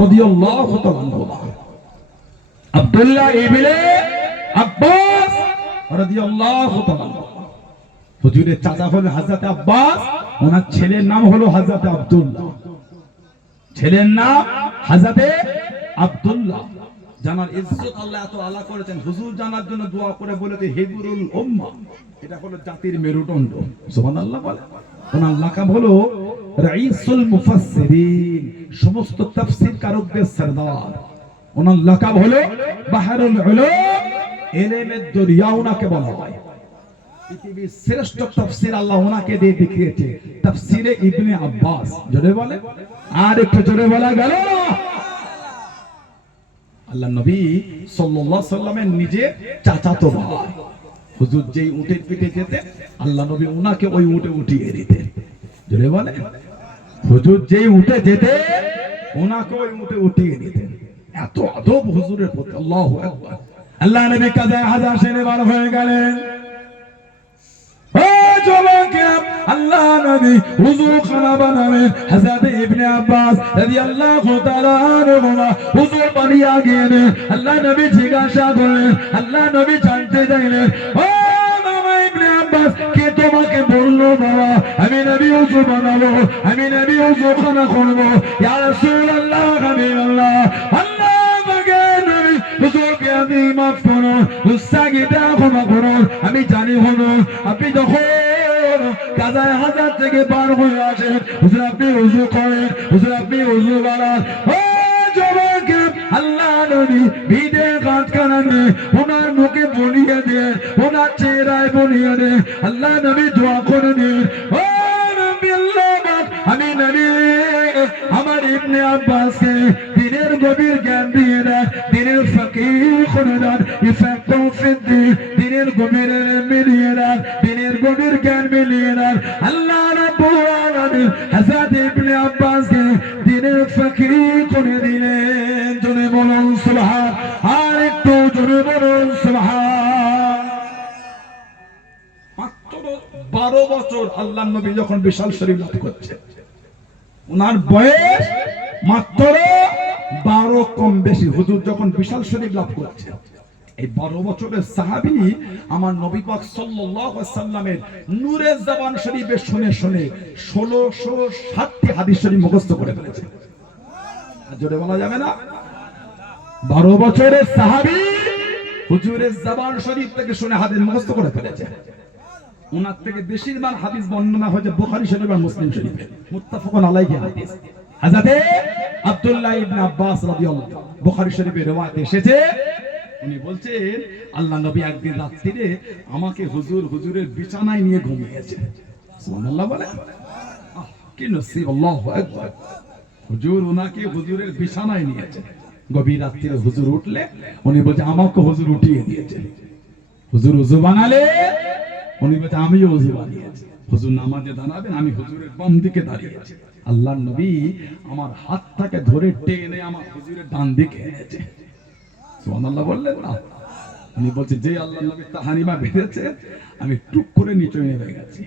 রাদিয়াল্লাহু তাআলা, আব্দুল্লাহ ইবনে আব্বাস রাদিয়াল্লাহু তাআলা। হুজুরের চাচা হলেন হযরত আব্বাস, ওনার ছেলের নাম হলো হযরত আব্দুল্লাহ, ছেলের নাম হযরত আব্দুল্লাহ। জানার ইজ্জত আল্লাহ এত আলা করেছেন, হুজুর জানার জন্য দোয়া করে বলেছে হিবরুল উম্মাহ, এটা হলো জাতির মেরুদণ্ড। সুবহানাল্লাহ বলে। ওনার লাকাব হলো রাইসুল মুফাসসিরিন, সমস্ত তাফসীর কারকদের সরদার। ওনার লাকাব হলো বাহরুল উলুম, ইলমের দরিয়া ওনাকে বলা হয়। পৃথিবীর শ্রেষ্ঠ তাফসীর আল্লাহ ওনাকে দিয়ে দেখিয়েছে, তাফসীরে ইবনে আব্বাস। জোরে বলে, আর একটু জোরে বলা গেল না? আল্লাহ নবী সাল্লাল্লাহু আলাইহি সাল্লামের নিজের চাচাতো ভাই। হুজুর যেই উটের পিঠে যেতে আল্লাহ নবী ওনাকে ওই উটে উঠিয়ে দিতেন। জোরে বলে, হুজুর যেই উটে যেতে ওনাকে ওই উটে উঠিয়ে দিতেন। এত আদব হুজুরের প্রতি। আল্লাহু আকবার। আল্লাহ নবী কাজায় হাজার সেনে বার হয়ে গেলেন। আল্লাহ নবী হুজুর খানা বানাবেন, হযরত ইবনে আব্বাস রাদিয়াল্লাহু তাআলা আনহু হুজুর বানিয়ে গেলেন। আল্লাহ নবী জিজ্ঞাসা করলেন, আল্লাহ নবী জানতে চাইলেন, ও বাবা ইবনে আব্বাস, কে তোমাকে বললো বাবা আমি নবী হুজুর বানাবো, আমি নবী হুজুর খানা করব? ইয়া রাসূলুল্লাহ, হাবিবাল্লাহ, আল্লাহ পাকে নবী হুজুরকে আপনি মাফ করুন, গুস্তাখিটা ক্ষমা করুন। আমি জানি হলো আপনি যখন কাজায় হাজার থেকে পার হয়ে আসেন, হুজুর আপনি ওযু করেন, হুজুর আপনি ওযু বানান। ও জবানকে আল্লাহ নবী ভিড়ে কাটখানা নিয়ে ওনার মুখে বলিয়ে দিয়ে, ওনার চেহারায় বলিয়ে দিয়ে আল্লাহ নবী দোয়া করে দিন, ও নবী আল্লাহ, আমি নবী আমার ইবনে আব্বাসকে দিনের গভীর জ্ঞান দিয়ে দেন, দিনের ফকিহ করে দেন, ইফাকু ফিদ্দিন, দিনের গভীর মিলিয়ে দেন, দিনের গভীর জ্ঞান মিলিয়ে দেন। আল্লাহ রাব্বুল আলামিন হযরত ইবনে আব্বাসকে দিনের ফকিহ করে দিলেন। জোরে বলুন সুবহান, আর একটু জোরে বলুন সুবহান। মাত্র 12 বছর আল্লাহর নবী যখন বিশাল শরীফ লাভ করছে, ওনার বয়স মাত্র 12 কম বেশি। হুজুর যখন বিশাল শরীফ লাভ করছে, এই 12 বছরের সাহাবী আমার নবী পাক সাল্লাল্লাহু আলাইহি ওয়াসাল্লামের নূরের জবান শরীফে শুনে শুনে 1660টি হাদিস শরীফ মুখস্থ করে ফেলেছে। আর জোরে বলা যাবে না? 12 বছরের সাহাবী হুজুরের জবান শরীফ থেকে শুনে হাদিস মুখস্থ করে ফেলেছে। ওনার থেকে বেশিরভাগ হাদিস বর্ণনা হয়েছে বুখারী শরীফ আর মুসলিম শরীফে, মুত্তাফাকুন আলাইহি হাদিস। হযরত আব্দুল্লাহ ইবনে আব্বাস রাদিয়াল্লাহু তাআলা, বুখারী শরীফে রওয়ায়াত এসেছে, উনি বলছেন আল্লাহ নবী একদিন রাত্রিরে আমাকে হুজুরের বিছানায় নিয়ে ঘুমিয়েছে। সুবহানাল্লাহ বলে, কি নসিব, আল্লাহু আকবার। হুজুর ওনাকে হুজুরের বিছানায় নিয়েছে। গভীর রাত্রিরে হুজুর উঠলে উনি বলছে আমাকে হুজুর উঠিয়ে দিয়েছে। হুজুর ওযু বানালে উনি বলছে আমিও ওযু বানিয়েছি। হুজুর নামাজে দাঁড়াবেন, আমি হুজুরের বাম দিকে দাঁড়িয়ে আছি। আল্লাহর নবী আমার হাতটাকে ধরে টেনে আমার হুজুরের ডান দিকে এনেছে। সুবহানাল্লাহ বললেন না? উনি বলছে যে আল্লাহর নবী তাহারিমা বেঁধেছে, আমি টুক করে নিচে নেমে গেছি।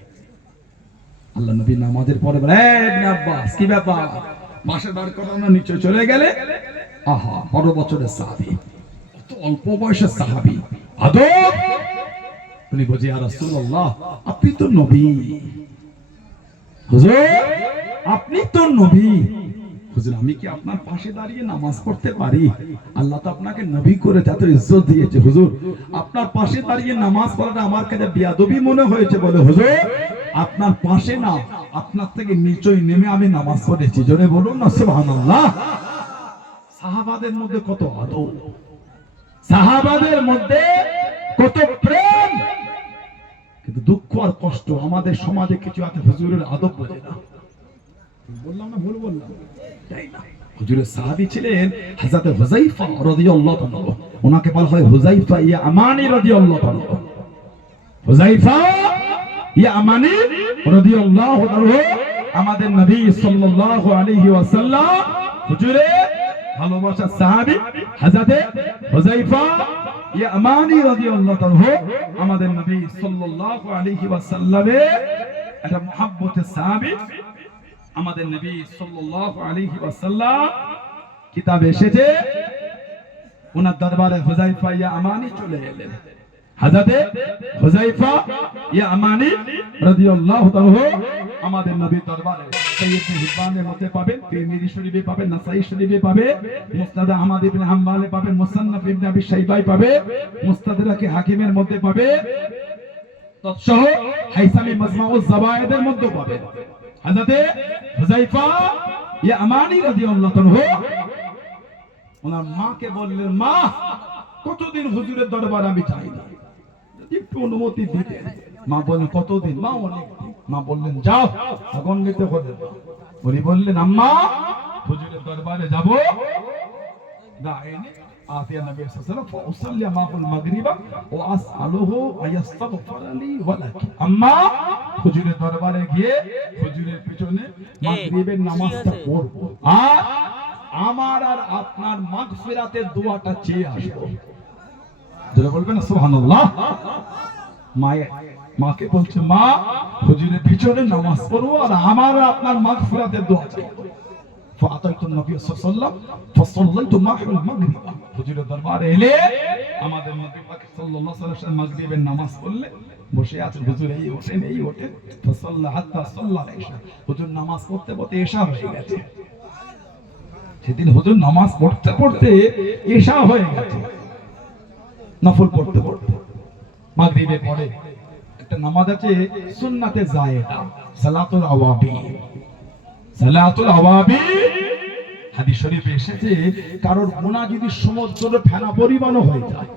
আল্লাহ নবী নামাজের পরে বলে, ইবনে আব্বাস কি ব্যাপার, পাশে দাঁড় করানো, নিচে চলে গেলে। আহা, 12 বছরের সাহাবী, কত অল্প বয়সের সাহাবী, আদব। উনি বলছে ইয়া রাসূলুল্লাহ, আপনি তো নবী। হুজুর আপনি তো নবী। হুজুর আমি কি আপনার পাশে দাঁড়িয়ে নামাজ পড়তে পারি? আল্লাহ তো আপনাকে নবী করে এত ইজ্জত দিয়েছে। হুজুর আপনার পাশে দাঁড়িয়ে নামাজ পড়াটা আমার কাছে বেয়াদবি মনে হয়েছে বলে হুজুর আপনার পাশে না, আপনার থেকে নিচে নেমে আমি নামাজ পড়েছি। জোরে বলুন না সুবহানাল্লাহ। সাহাবাদের মধ্যে কত আদব, সাহাবাদের মধ্যে কত প্রেম। কিন্তু দুঃখ আর কষ্ট, আমাদের সমাজে কিছু আছে হুজুরের আদব বোঝে না। বললাম না, ভুল বললাম? হুজুরের সাহাবী ছিলেন হযরত হুযায়ফা রাদিয়াল্লাহু তাআলা, ওনাকে বলা হয় হুযায়ফা ইয়ামানি রাদিয়াল্লাহু তাআলা। হুযায়ফা ইয়ামানি রাদিয়াল্লাহু তাআলা আমাদের নবী সাল্লাল্লাহু আলাইহি ওয়াসাল্লাম হুজুরের ভালোবাসার সাহাবী হযরত হুযায়ফা ইয়ামানি রাদিয়াল্লাহু তাআলা আমাদের নবী সাল্লাল্লাহু আলাইহি ওয়াসাল্লামের একটা মুহাব্বতের সাহাবী। আমাদের নবী সাল্লাল্লাহু আলাইহি ওয়াসাল্লাম কিতাবে এসেছে ওনার দরবারে হুযায়ফা ইয়ামানি চলে এলেন। হযরতে হুযায়ফা ইয়ামানি রাদিয়াল্লাহু তাআলা আমাদের নবীর দরবারে সাইয়্যিদ ইবনে হিব্বানের মধ্যে পাবেন, তিরমিজি শরীফে পাবেন, নাসাঈ শরীফে পাবেন, মুসনাদ আহমদ ইবনে হাম্বলে পাবেন, মুসান্নাফ ইবনে আবি শাইবায় পাবে, মুস্তাদরাক হাকিমের মধ্যে পাবে, তৎসহ হাইসামি মাজমাউজ যাওয়ায়েদের মধ্যে পাবে। হযরতে হুযায়ফা ইয়ামানি রাদিয়াল্লাহু তাআলা ওনার মাকে বললেন, মা কতদিন হুজুরের দরবারে আমি যাই না, একটু অনুমতি দিতেন। মা বললেন কতদিন? মা অনেকদিন। মা বললেন যাও, আগুন নিতে হবে। উনি বললেন আম্মা হুজুরের দরবারে যাব, দাইনে আতিয়া নবী সাল্লাল্লাহু আলাইহি ওয়াসাল্লাম ফাউসাল্লি মাহুল মাগরিবা ওয়া আসআলুহু আয়াস্তাগফির লি ওয়া লাকি। আম্মা হুজুরের দরবারে গিয়ে হুজুরের পিছনে মাগরিবের নামাজটা পড়ব আর আমার আর আপনার মাগফিরাতের দোয়াটা চেয়ে আসবো। যারা বলবেন সুবহানাল্লাহ। মাকে বলছে, মা হুজুরের পিছনে নামাজ পড়বো আর আমার আর আপনার মাগফিরাতের দোয়া চাইবো। ফাতাইতু নবী সাল্লাল্লাহু আলাইহি ওয়াসাল্লাম ফাসাল্লাইতু মাহুল মাগরিব। হুজুরের দরবারে এলে আমাদের নবী পাক সাল্লাল্লাহু আলাইহি ওয়াসাল্লাম মাগরিবের নামাজ পড়লে বসে আছেন। হুজুর এই ওঠেন ফাসাল্লা হাত্তা সাল্লা ইশা। হুজুর নামাজ পড়তে পড়তে ইশা হয়ে গেছে। সেদিন হুজুর নামাজ পড়তে পড়তে ইশা হয়ে গেছে। নফল পড়তে পড়তে মাগরিবে পড়ে একটা নামাজ আছে সুন্নাতে জায়েদা, সালাতুল আওয়াবি। সালাতুল আওয়াবি হাদিস শরীফে এসেছে কারোর গুনাহ যদি সমুদ্রের ফেনা পরিমাণও হয়ে যায়,